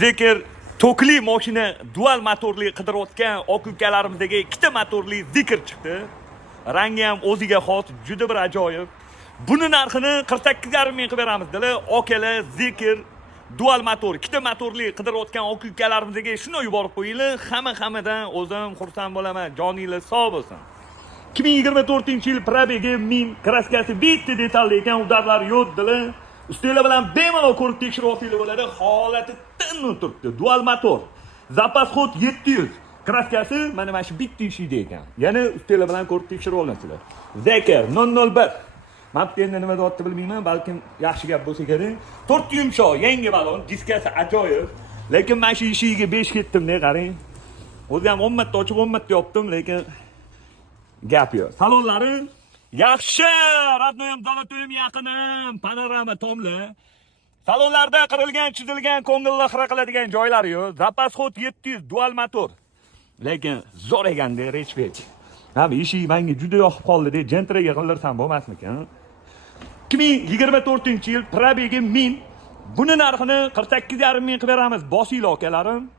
Zikr tokli mashina dual motorli qidirayotgan aka-ukalarimizga ikkita motorli Zikr chiqdi. Rangi ham o'ziga xos, juda bir ajoyib. Buni narxini 48,5 ming qilib beramiz dedilar. Okalar Zikr dual motor, ikkita motorli qidirayotgan aka-ukalarimizga shuni yuborib qo'yinglar. Hammadan o'zim xursand bo'laman. Joninglar sog' bo'lsin. 2024-yil probegi 1000, kraskasi bitta detalli ekan, udarlari yo'q dedilar. Ustinglar bilan bemalol ko'rib tekshirib olsanglar bo'ladi. Holati tinmay turibdi. Dual motor. Zapas xod 700. Kraskasi mana shu bitta ishida ekan. Yana ustinglar bilan ko'rib tekshirib olasizlar. Zikr 001. Men endi nima deyapti bilmayman, balkim yaxshi gap bo'lsa kerak. 4 yumshoq, yangi balon, diskasi ajoyib. Lekin men shu ishiga 5 ketdim-da, qarang. O'zi ham 10 marta ochib 10 marta yopdim, lekin gap yo'q. Salonlari yaxshi, radnoyam Zolotoyim yaqinim, panorama tomli. Salonlarda qirilgan, chizilgan, ko'ngilni xira qiladigan joylari yo'q. Zapas xod 700 dual motor. Lekin zo'r eganda, respekt. Ha, ishi menga juda yoqib qoldi-da, Gentraga qildirsam bo'lmasmikan? 2024-yil probegi 1000. Buni narxini 48,5 ming qilib beramiz. Bosinglar akalarim.